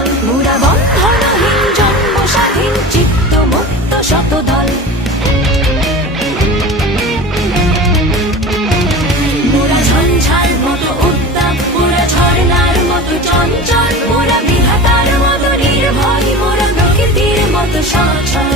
দল মুরা বন্ধনহীন জন্ম স্বাধীন চিত্ত মুক্ত শতদল মুরা ঝঞ্ঝার মতো উত্তাপ মুরা ঝর্ণার মতো চঞ্চল মুরা বিধাতার মতো নির্ভয় মুরা প্রকৃতির মতো সচল